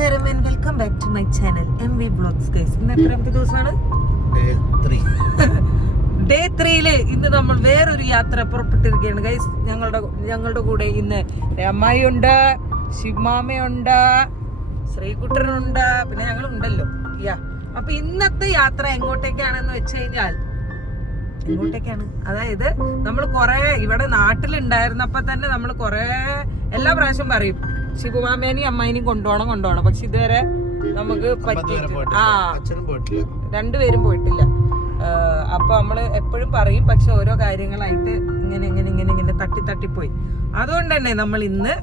നമസ്കാരം and welcome back to my channel M V blogs guys ഇന്ന് എത്രാമത്തെ ദിവസമാണ്? ഡേ ത്രീയിൽ ഇന്ന് നമ്മൾ വേറൊരു യാത്ര പുറപ്പെട്ടിരിക്കുകയാണ്. ഗൈസ് ഞങ്ങളുടെ ഞങ്ങളുടെ കൂടെ ഇന്ന് അമ്മായിയുണ്ട് ശിവമാമയുണ്ട് ശ്രീകുട്ടനുണ്ട് പിന്നെ ഞങ്ങൾ ഉണ്ടല്ലോ യാ അപ്പൊ ഇന്നത്തെ യാത്ര എങ്ങോട്ടേക്കാണെന്ന് വെച്ച് കഴിഞ്ഞാൽ എങ്ങോട്ടേക്കാണ്? അതായത് നമ്മൾ കുറെ ഇവിടെ നാട്ടിലുണ്ടായിരുന്നപ്പോ തന്നെ നമ്മൾ കുറെ എല്ലാ പ്രാവശ്യം പറയും ശിവമാമേനെയും അമ്മായിനെയും കൊണ്ടുപോകണം കൊണ്ടുപോകണം പക്ഷെ ഇതുവരെ നമുക്ക് പറ്റിയിട്ടില്ല. ആ. രണ്ടുപേരും പോയിട്ടില്ല. അപ്പൊ നമ്മൾ എപ്പോഴും പറയും പക്ഷെ ഓരോ കാര്യങ്ങളായിട്ട് ഇങ്ങനെ ഇങ്ങനെ ഇങ്ങനെ ഇങ്ങനെ തട്ടി തട്ടിപ്പോയി അതുകൊണ്ട് തന്നെ നമ്മൾ ഇന്ന്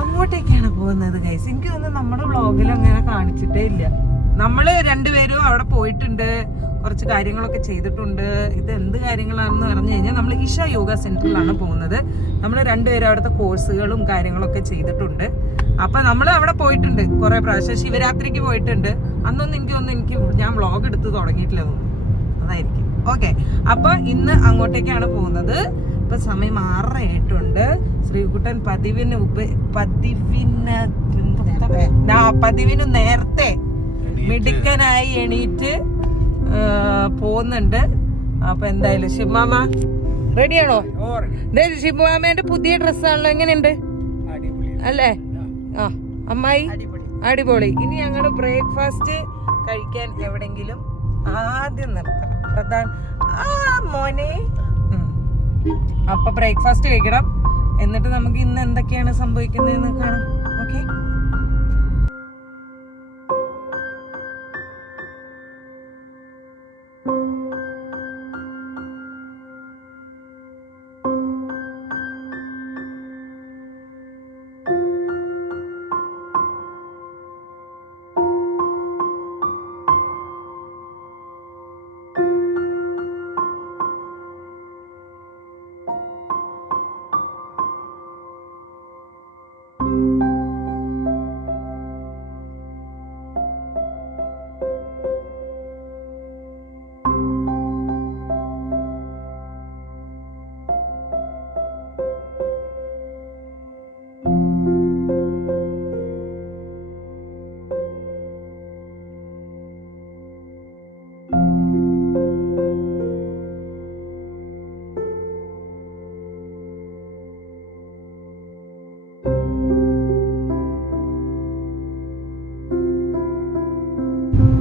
അങ്ങോട്ടേക്കാണ് പോകുന്നത് ഗൈസ് എനിക്ക് തോന്നുന്നു നമ്മുടെ വ്ളോഗിൽ അങ്ങനെ കാണിച്ചിട്ടേ ഇല്ല. നമ്മൾ രണ്ടുപേരും അവിടെ പോയിട്ടുണ്ട്. കുറച്ച് കാര്യങ്ങളൊക്കെ ചെയ്തിട്ടുണ്ട്. ഇത് എന്ത് കാര്യങ്ങളാണെന്ന് പറഞ്ഞു കഴിഞ്ഞാൽ നമ്മൾ ഇഷ യോഗ സെന്ററിലാണ് പോകുന്നത്. നമ്മൾ രണ്ടുപേരും അവിടുത്തെ കോഴ്സുകളും കാര്യങ്ങളൊക്കെ ചെയ്തിട്ടുണ്ട്. അപ്പൊ നമ്മൾ അവിടെ പോയിട്ടുണ്ട്. കുറെ പ്രാവശ്യം. ശിവരാത്രിക്ക് പോയിട്ടുണ്ട്. അന്നൊന്നും എനിക്ക് ഒന്നും എനിക്ക് ഞാൻ വ്ളോഗ് എടുത്ത് തുടങ്ങിയിട്ടില്ല തോന്നുന്നു. അതായിരിക്കും. ഓക്കെ. അപ്പൊ ഇന്ന് അങ്ങോട്ടേക്കാണ് പോകുന്നത്. ഇപ്പൊ സമയം ആറര ആയിട്ടുണ്ട് ശ്രീകുട്ടൻ പതിവിന് ഉപ പതിവിന് പതിവിന് നേരത്തെ മിടുക്കനായി എണീറ്റ് പോകുന്നുണ്ട് അപ്പൊ എന്തായാലും ഷിമാമ റെഡിയാണോ ഷിമാമേന്റെ പുതിയ ഡ്രസ്സാണല്ലോ എങ്ങനെയുണ്ട്? അല്ലേ? ആ അമ്മായി? അടിപൊളി. ഇനി ഞങ്ങൾ ബ്രേക്ക്ഫാസ്റ്റ് കഴിക്കാൻ എവിടെങ്കിലും ആദ്യം നിർത്തണം. പ്രധാന ആ മോനെ. അപ്പൊ ബ്രേക്ക്ഫാസ്റ്റ് കഴിക്കണം. എന്നിട്ട് നമുക്ക് ഇന്ന് എന്തൊക്കെയാണ് സംഭവിക്കുന്നതെന്ന് കാണാം. ഓക്കെ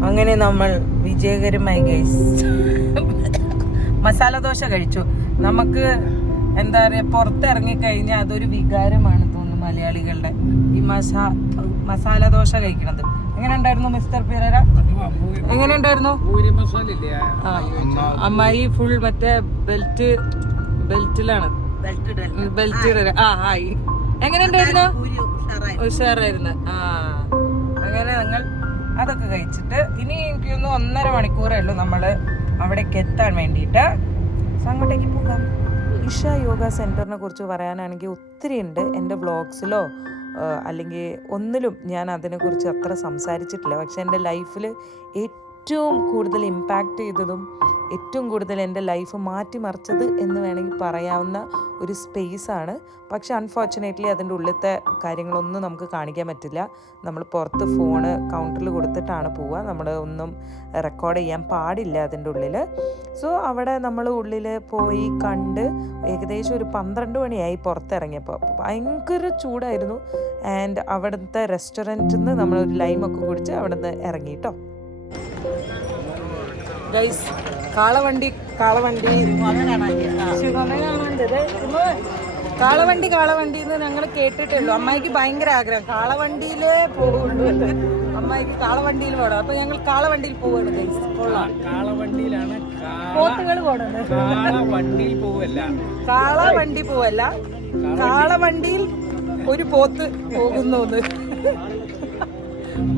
അങ്ങനെ നമ്മൾ വിജയകരമായി ഗൈസ് മസാല ദോശ കഴിച്ചു. നമുക്ക് എന്താ പറയുക പുറത്തിറങ്ങി കഴിഞ്ഞാൽ അതൊരു വികാരമാണ് തോന്നുന്നു മലയാളികളുടെ. ഈ മസാ മസാല ദോശ കഴിക്കണത്. എങ്ങനെ ഉണ്ടായിരുന്നു മിസ്റ്റർ പിറര എങ്ങനെ ഉണ്ടായിരുന്നു അമ്മായി ഫുൾ മറ്റേ ബെൽറ്റ് ബെൽറ്റിലാണ് ബെൽറ്റ്. ആ. ഹായ് എങ്ങനെ ഉണ്ടായിരുന്നു ഉഷാറായിരുന്നു. ആ അങ്ങനെ നിങ്ങൾ അതൊക്കെ കഴിച്ചിട്ട് ഇനി എനിക്ക് ഒന്ന് ഒന്നര മണിക്കൂറേ ഉള്ളൂ നമ്മൾ അവിടേക്ക് എത്താൻ വേണ്ടിയിട്ട്. സോ അങ്ങോട്ടേക്ക് പോകാം. ഇഷ യോഗ സെന്ററിനെ കുറിച്ച് പറയാനാണെങ്കിൽ ഒത്തിരി ഉണ്ട്. എന്റെ ബ്ലോഗ്സിലോ അല്ലെങ്കിൽ ഒന്നിലും ഞാൻ അതിനെക്കുറിച്ച് അത്ര സംസാരിച്ചിട്ടില്ല. പക്ഷേ എന്റെ ലൈഫിൽ ഏറ്റവും കൂടുതൽ ഇമ്പാക്റ്റ് ചെയ്തതും ഏറ്റവും കൂടുതൽ എന്റെ ലൈഫ് മാറ്റിമറിച്ചത് എന്ന് വേണമെങ്കിൽ പറയാവുന്ന ഒരു സ്പേസാണ്. പക്ഷെ അൺഫോർച്ചുനേറ്റ്ലി അതിന്റെ ഉള്ളിലത്തെ കാര്യങ്ങളൊന്നും നമുക്ക് കാണിക്കാൻ പറ്റില്ല. നമ്മൾ പുറത്ത് ഫോണ് കൗണ്ടറിൽ കൊടുത്തിട്ടാണ് പോവുക. നമ്മൾ ഒന്നും റെക്കോർഡ് ചെയ്യാൻ പാടില്ല അതിന്റെ ഉള്ളിൽ സോ അവിടെ നമ്മൾ ഉള്ളിൽ പോയി കണ്ട് ഏകദേശം ഒരു പന്ത്രണ്ട് മണിയായി പുറത്തിറങ്ങിയപ്പോൾ. ഭയങ്കര ചൂടായിരുന്നു. ആൻഡ് അവിടുത്തെ റെസ്റ്റോറന്റിൽ നിന്ന് നമ്മൾ ഒരു ലൈമൊക്കെ കുടിച്ച് അവിടെ നിന്ന് ഇറങ്ങി കേട്ടോ ഗൈസ് കാളവണ്ടി കാളവണ്ടി. കാളവണ്ടി കാളവണ്ടി എന്ന് ഞങ്ങൾ കേട്ടിട്ടുള്ളൂ അമ്മായിക്ക് ഭയങ്കര ആഗ്രഹം. കാളവണ്ടിയിലേ പോകുള്ളൂ അമ്മായിക്ക് കാളവണ്ടിയിൽ പോകണം. അപ്പൊ ഞങ്ങൾ കാളവണ്ടിയിൽ പോവാണ് ഗൈസ് കൊള്ളാം. കാളവണ്ടിയിലാണ് പോത്തുകൾ പോണത് പോവല്ല. കാളവണ്ടി പോവല്ല. കാളവണ്ടിയിൽ ഒരു പോത്ത് പോകുന്നു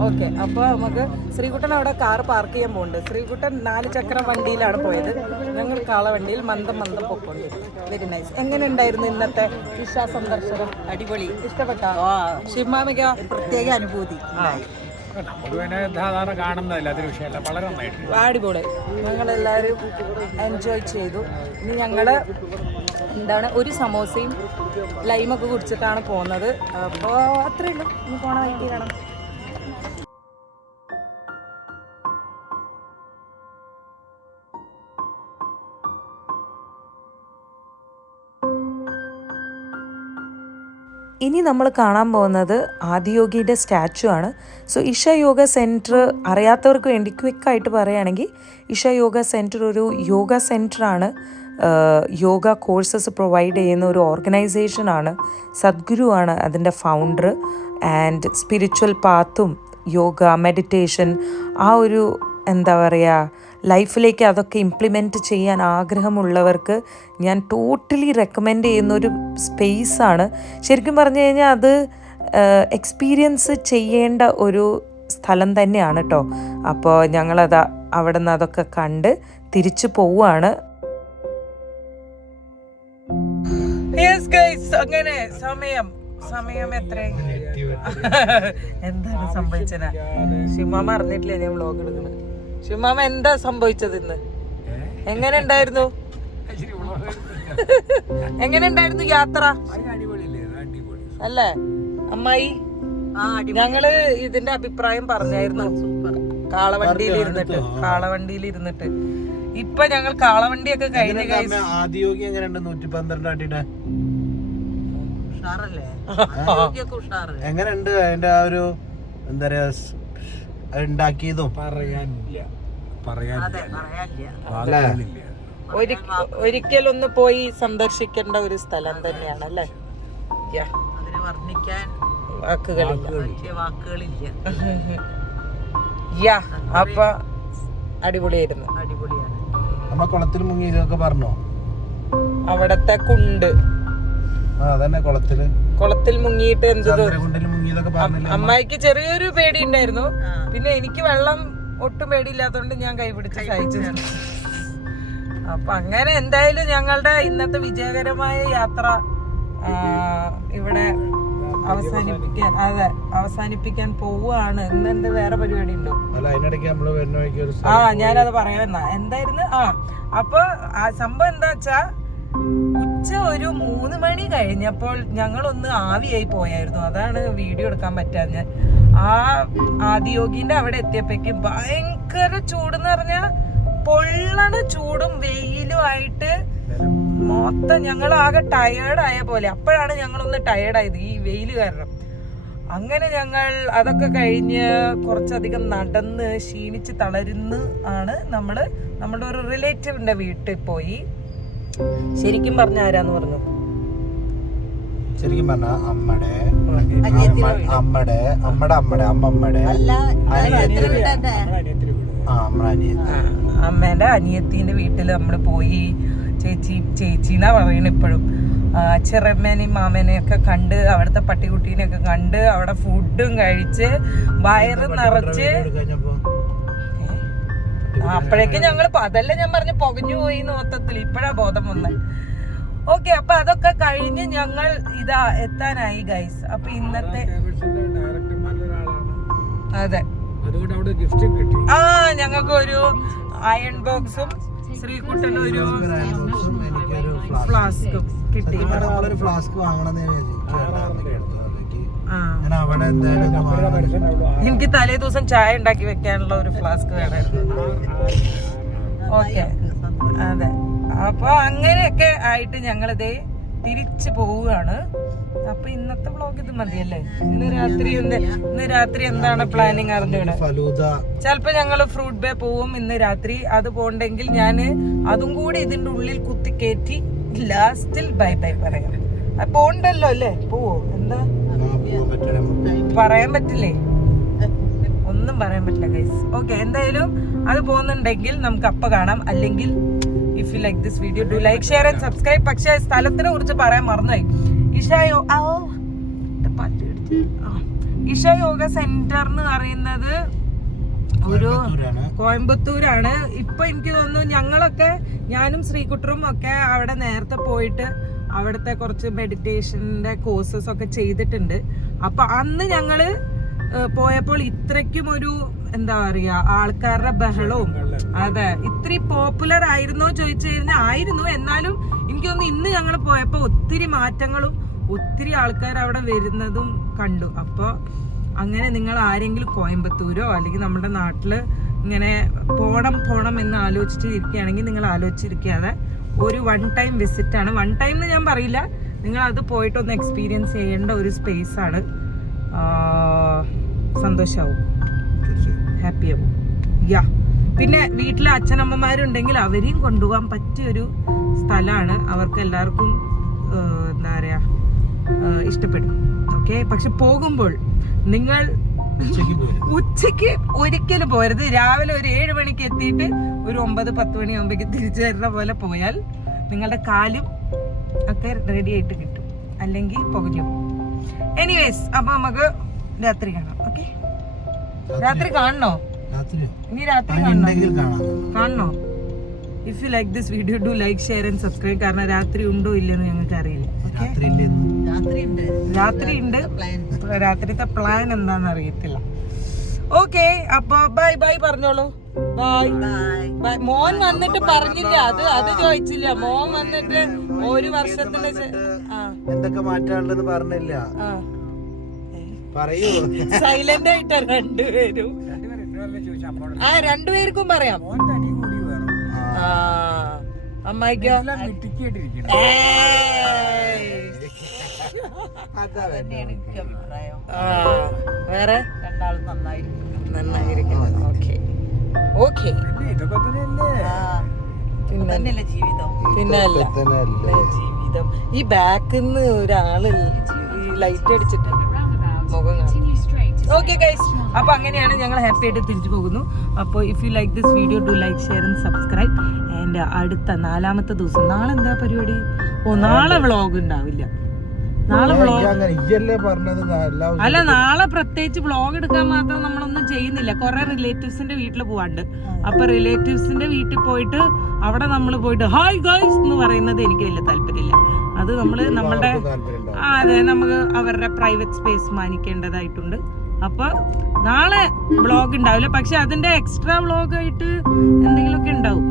ഓക്കെ അപ്പോൾ നമുക്ക് ശ്രീകുട്ടൻ അവിടെ കാർ പാർക്ക് ചെയ്യാൻ പോകുന്നുണ്ട് ശ്രീകുട്ടൻ നാല് ചക്ര വണ്ടിയിലാണ് പോയത്. ഞങ്ങൾ കാളവണ്ടിയിൽ മന്ദം മന്ദം പൊക്കോണ്ട്. വെരി നൈസ് എങ്ങനെ ഉണ്ടായിരുന്നു ഇന്നത്തെ ഇഷ സന്ദർശനം? അടിപൊളി. ഇഷ്ടപ്പെട്ടോ? ഷിമാമിക പ്രത്യേക അനുഭൂതി. സാധാരണ കാണുന്നതല്ല അതൊരു വിഷയമല്ല. വളരെ നന്നായിട്ട് അടിപൊളി. ഞങ്ങളെല്ലാവരും എൻജോയ് ചെയ്തു. ഇനി ഞങ്ങൾ എന്താണ് ഒരു സമോസയും ലൈമൊക്കെ കുടിച്ചിട്ടാണ് പോകുന്നത്. അപ്പോൾ അത്രയുള്ളൂ ഇനി പോണ വഴിക്ക് കാണാം. ഇനി നമ്മൾ കാണാൻ പോകുന്നത് ആദിയോഗിയുടെ സ്റ്റാച്ചു ആണ്. സോ ഇഷ യോഗ സെന്റർ അറിയാത്തവർക്ക് വേണ്ടി ക്വിക്കായിട്ട് പറയുകയാണെങ്കിൽ ഇഷ യോഗ സെന്റർ ഒരു യോഗ സെന്ററാണ് യോഗ കോഴ്സസ് പ്രൊവൈഡ് ചെയ്യുന്ന ഒരു ഓർഗനൈസേഷനാണ് സദ്ഗുരു ആണ് അതിന്റെ founder. And spiritual Pathum yoga meditation ആ ഒരു എന്താ പറയുക ലൈഫിലേക്ക് അതൊക്കെ ഇംപ്ലിമെന്റ് ചെയ്യാൻ ആഗ്രഹമുള്ളവർക്ക് ഞാൻ ടോട്ടലി റെക്കമെൻഡ് ചെയ്യുന്ന ഒരു സ്പേസാണ് ശരിക്കും പറഞ്ഞു കഴിഞ്ഞാൽ അത് എക്സ്പീരിയൻസ് ചെയ്യേണ്ട ഒരു സ്ഥലം തന്നെയാണ് കേട്ടോ അപ്പോൾ ഞങ്ങളത് അവിടെ നിന്ന് അതൊക്കെ കണ്ട് തിരിച്ചു പോവുകയാണ് അങ്ങനെ സമയം. സമയം എത്ര എന്താണ് സംഭവിച്ചത്? ഷിമാമ അറിഞ്ഞിട്ടില്ല ഞാൻ വ്ളോഗ് എടുക്കുന്നത് ഷിമാമ എന്താ സംഭവിച്ചത് ഇന്ന്? എങ്ങനെ ഉണ്ടായിരുന്നു? എങ്ങനെ ഉണ്ടായിരുന്നു യാത്ര? അല്ലേ? അമ്മായി ഞങ്ങൾ ഇതിന്റെ അഭിപ്രായം പറഞ്ഞായിരുന്നു. കാളവണ്ടിയിൽ ഇരുന്നിട്ട് കാളവണ്ടിയിൽ ഇരുന്നിട്ട്. ഇപ്പൊ ഞങ്ങൾ കാളവണ്ടിയൊക്കെ കഴിഞ്ഞ ആദിയോഗി എങ്ങനെയുണ്ട്? നൂറ്റി പന്ത്രണ്ട് അടിയുടെ എങ്ങനെയുണ്ട് അതിന്റെ ആ ഒരു എന്താ പറയാ ഉണ്ടാക്കിയതും. പറയാനില്ല. പറയാനില്ല. അല്ലേ ഒരിക്ക- ഒരിക്കലൊന്ന് പോയി സന്ദർശിക്കേണ്ട ഒരു സ്ഥലം തന്നെയാണ് അല്ലേ? യാ. അതിനെ വർണിക്കാൻ വാക്കുകളില്ല. വാക്കുകളില്ല. യാ അപ്പൊ അടിപൊളിയായിരുന്നു. അടിപൊളിയാണ്. നമ്മ കുളത്തിൽ മുങ്ങി ഇതൊക്കെ പറഞ്ഞോ? അവിടത്തെ കുണ്ട്. ആ അതന്നെ കുളത്തിൽ. കുളത്തിൽ മുങ്ങിയിട്ട് എന്തോ അമ്മായിക്ക് ചെറിയൊരു പേടി ഉണ്ടായിരുന്നു പിന്നെ എനിക്ക് വെള്ളം ഒട്ടും പേടിയില്ലാത്തതുകൊണ്ട് ഞാൻ കൈപിടിച്ച് സഹിച്ചു. നിന്നു. അപ്പൊ അങ്ങനെ എന്തായാലും ഞങ്ങളുടെ ഇന്നത്തെ വിജയകരമായ യാത്ര ഇവിടെ അവസാനിപ്പിക്കാൻ അതെ അവസാനിപ്പിക്കാൻ പോവുകയാണ്. ഇന്ന് എന്ത് വേറെ പരിപാടി ഉണ്ടോ ആ ഞാനത് പറയാ എന്തായിരുന്നു? ആ അപ്പൊ ആ സംഭവം എന്താ വെച്ചാ ഉച്ച ഒരു മൂന്ന് മണി കഴിഞ്ഞപ്പോൾ ഞങ്ങളൊന്ന് ആവിയായി പോയായിരുന്നു. അതാണ് വീഡിയോ എടുക്കാൻ പറ്റാഞ്ഞ്. ആ ആദിയോഗിന്റെ അവിടെ എത്തിയപ്പോഴേക്കും ഭയങ്കര ചൂടെന്ന് പറഞ്ഞാൽ പൊള്ളണ ചൂടും വെയിലും ആയിട്ട് മൊത്തം ഞങ്ങൾ ആകെ ടയേർഡായ പോലെ. അപ്പോഴാണ് ഞങ്ങളൊന്ന് ടയേർഡായത് ഈ വെയിൽ കാരണം. അങ്ങനെ ഞങ്ങൾ അതൊക്കെ കഴിഞ്ഞ് കുറച്ചധികം നടന്ന് ക്ഷീണിച്ച് തളരുന്ന് ആണ് നമ്മൾ നമ്മുടെ ഒരു റിലേറ്റീവിന്റെ വീട്ടിൽ പോയി. ശരിക്കും പറഞ്ഞ ആരാന്ന് പറഞ്ഞു? ശരിക്കും പറഞ്ഞ അമ്മടെ അമ്മ- അമ്മടെ അമ്മടെ അമ്മടെ അമ്മമ്മടെ അനിയത്തിയുടെ അമ്മടെ അനിയത്തി. അമ്മേന്റെ അനിയത്തിന്റെ വീട്ടിൽ നമ്മൾ പോയി ചേച്ചി ചേച്ചി എന്നാ പറയണ ഇപ്പോഴും. ചെറമ്മേനെയും മാമേനെയും ഒക്കെ കണ്ട് അവിടുത്തെ പട്ടിക്കുട്ടീനെയൊക്കെ കണ്ട് അവിടെ ഫുഡും കഴിച്ച് വയറ് നിറച്ച് അപ്പോഴേക്കും ഞങ്ങൾ അതല്ല ഞാൻ പറഞ്ഞു പൊകഞ്ഞു പോയി മൊത്തത്തിൽ ഇപ്പഴാ ബോധം വന്നത് ഓക്കെ അപ്പൊ അതൊക്കെ കഴിഞ്ഞ് ഞങ്ങൾ ഇതാ എത്താനായി ഗൈസ് അപ്പൊ ഇന്നത്തെ അതെ. അതുകൊണ്ട് അവിടെ ഗിഫ്റ്റ് കിട്ടി. ആ ഞങ്ങൾക്ക് ഒരു അയൺ ബോക്സും ശ്രീകുട്ടനും ഒരു എനിക്കൊരു ഫ്ലാസ്ക് കിട്ടി. ഫ്ലാസ്ക് വാങ്ങണമെന്ന് ഞാൻ അവിടെ എന്തായാലും. എനിക്ക് തലേ ദിവസം ചായ ഉണ്ടാക്കി വെക്കാനുള്ള ഒരു ഫ്ലാസ്ക് വേണമായിരുന്നു. ഓക്കെ. അതെ. അപ്പൊ അങ്ങനെയൊക്കെ ആയിട്ട് ഞങ്ങളിതേ തിരിച്ചു പോവുകയാണ്. അപ്പൊ ഇന്നത്തെ വ്ളോഗ് ഇത് മതിയല്ലേ? ഇന്ന് രാത്രി ഇന്ന് രാത്രി എന്താണ് പ്ലാനിങ് അറിഞ്ഞൂടെ? ചിലപ്പോ ഞങ്ങൾ ഫ്രൂട്ട് ബേ പോവും ഇന്ന് രാത്രി. അത് പോണ്ടെങ്കിൽ ഞാൻ അതും കൂടി ഇതിന്റെ ഉള്ളിൽ കുത്തി കയറ്റി ലാസ്റ്റിൽ ബൈ ബൈ പറയാം. പോണ്ടല്ലോ അല്ലേ? പോവോ. എന്താ. പറയാൻ പറ്റില്ലേ? ഒന്നും പറയാൻ പറ്റില്ല ഗൈസ് ഓക്കെ എന്തായാലും അത് പോകുന്നുണ്ടെങ്കിൽ നമുക്ക് അപ്പൊ കാണാം. അല്ലെങ്കിൽ if you like this video do like share and subscribe പക്ഷേ സ്ഥലത്തിനെ കുറിച്ച് പറയാൻ മറന്നുപോയി. ഇഷായോ. ഇഷ യോഗ സെന്റർ എന്ന് പറയുന്നത് ഒരു. കോയമ്പത്തൂരാണ്. ഇപ്പൊ എനിക്ക് തോന്നുന്നു ഞങ്ങളൊക്കെ ഞാനും ശ്രീകുട്ടറും ഒക്കെ അവിടെ നേരത്തെ പോയിട്ട് അവിടുത്തെ കുറച്ച് മെഡിറ്റേഷന്റെ കോഴ്സസ് ഒക്കെ ചെയ്തിട്ടുണ്ട്. അപ്പൊ അന്ന് ഞങ്ങൾ പോയപ്പോൾ ഇത്രയ്ക്കും ഒരു എന്താ പറയാ ആൾക്കാരുടെ ബഹളവും അതെ ഇത്തിരി പോപ്പുലർ ആയിരുന്നോ ചോദിച്ചു കഴിഞ്ഞാൽ ആയിരുന്നു. എന്നാലും എനിക്കൊന്ന് ഇന്ന് ഞങ്ങൾ പോയപ്പോൾ ഒത്തിരി മാറ്റങ്ങളും ഒത്തിരി ആൾക്കാർ അവിടെ വരുന്നതും കണ്ടു. അപ്പോൾ അങ്ങനെ നിങ്ങൾ ആരെങ്കിലും കോയമ്പത്തൂരോ അല്ലെങ്കിൽ നമ്മുടെ നാട്ടിൽ ഇങ്ങനെ പോണം പോണം എന്ന് ആലോചിച്ചിരിക്കുകയാണെങ്കിൽ നിങ്ങൾ ആലോചിച്ചിരിക്കാതെ ഒരു വൺ ടൈം വിസിറ്റ് ആണ്. വൺ ടൈം എന്ന് ഞാൻ പറയില്ല. നിങ്ങൾ അത് പോയിട്ടൊന്ന് എക്സ്പീരിയൻസ് ചെയ്യേണ്ട ഒരു സ്പേസ് ആണ്. സന്തോഷാവും. ഹാപ്പി ആവും. യാ പിന്നെ വീട്ടിലെ അച്ഛനമ്മമാരുണ്ടെങ്കിൽ അവരെയും കൊണ്ടുപോകാൻ പറ്റിയൊരു സ്ഥലമാണ് അവർക്ക് എല്ലാവർക്കും എന്താ പറയുക ഇഷ്ടപ്പെടും. ഓക്കെ പക്ഷെ പോകുമ്പോൾ നിങ്ങൾ ഉച്ചയ്ക്ക് ഒരിക്കലും പോരുത്. രാവിലെ ഒരു ഏഴ് മണിക്ക് എത്തിയിട്ട് ഒരു ഒമ്പത് പത്ത് മണിയാകുമ്പോഴേക്ക് തിരിച്ചു വരുന്ന പോലെ പോയാൽ നിങ്ങളുടെ കാലും ഒക്കെ റെഡി ആയിട്ട് കിട്ടും. അല്ലെങ്കിൽ പുകഞ്ഞു എനിവേസ് അപ്പൊ നമുക്ക് രാത്രി കാണാം. ഓക്കെ രാത്രി. കാണണോ? ഇനി രാത്രി കാണണോ? കാണണോ? If you like this video do like share and subscribe കാരണം രാത്രി ഉണ്ടോ ഇല്ലെന്ന് ഞങ്ങൾക്ക് അറിയില്ല. ഓക്കെ രാത്രി ഉണ്ട് രാത്രി ഉണ്ട്. പ്ലാൻ രാത്രിത്തെ പ്ലാൻ എന്താന്ന് അറിയത്തില്ല. ഓക്കെ അപ്പൊ ബൈ ബൈ പറഞ്ഞോളൂ. ബൈ. മോൻ വന്നിട്ട് പറഞ്ഞില്ല. അത് അത് ചോദിച്ചില്ല. മോൻ വന്നിട്ട് ഒരു വർഷത്തിന് എന്തൊക്കെ മാറ്റാനുള്ളത് പറഞ്ഞില്ല. ആ. പറയൂ. സൈലന്റ് ആയിട്ടാ രണ്ടുപേരും. ആ രണ്ടുപേർക്കും പറയാം. അമ്മായിക്കോ? വേറെ? രണ്ടാളും നന്നായിരിക്കും. നന്നായിരിക്കുന്നു ഓക്കെ. ഓക്കെ. പിന്നെ ആ. പിന്നെ. ജീവിതം? പിന്നെ അല്ല. ജീവിതം? ഈ ബാക്കിൽ നിന്ന് ഒരാൾ ഈ ലൈറ്റ് അടിച്ചിട്ട് ഓക്കെ ഗൈസ് അപ്പോൾ അങ്ങനെയാണ് ഞങ്ങൾ ഹാപ്പി ആയിട്ട് തിരിച്ചു പോകുന്നു. അപ്പോൾ if you like this video to like share and subscribe and അടുത്ത നാലാമത്തെ ദിവസം നാളെ എന്താ പരിപാടി? ഓ നാളെ വ്ളോഗ് ഉണ്ടാവില്ല. നാളെ വ്ളോഗ് അല്ല നാളെ പ്രത്യേകിച്ച് വ്ളോഗ് എടുക്കാൻ മാത്രം നമ്മളൊന്നും ചെയ്യുന്നില്ല. കുറെ റിലേറ്റീവ്സിന്റെ വീട്ടിൽ പോവാണ്ട്. അപ്പൊ റിലേറ്റീവ്സിന്റെ വീട്ടിൽ പോയിട്ട് അവിടെ നമ്മൾ പോയിട്ട് ഹായ് ഗൈസ് എന്ന് പറയുന്നത് എനിക്ക് വലിയ താല്പര്യമില്ല. അത് നമ്മൾ നമ്മളുടെ അതെ നമുക്ക് അവരുടെ പ്രൈവറ്റ് സ്പേസ് മാനിക്കേണ്ടതായിട്ടുണ്ട്. അപ്പൊ നാളെ ബ്ലോഗ് ഉണ്ടാവില്ല. പക്ഷെ അതിന്റെ എക്സ്ട്രാ വ്ളോഗ് ആയിട്ട് എന്തെങ്കിലുമൊക്കെ ഉണ്ടാവും.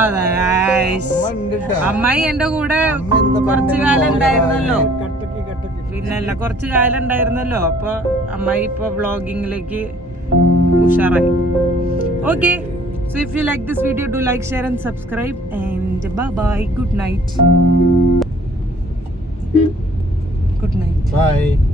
അത് അമ്മായി എന്റെ കൂടെ കുറച്ചു കാലം ഉണ്ടായിരുന്നല്ലോ. പിന്നല്ല കുറച്ച് കാലം ഉണ്ടായിരുന്നല്ലോ. അപ്പൊ അമ്മായി ഇപ്പൊ വ്ളോഗിങ്ങിലേക്ക് ഉഷാറായി. Okay so if you like this video do like share and subscribe and bye good night good night Bye.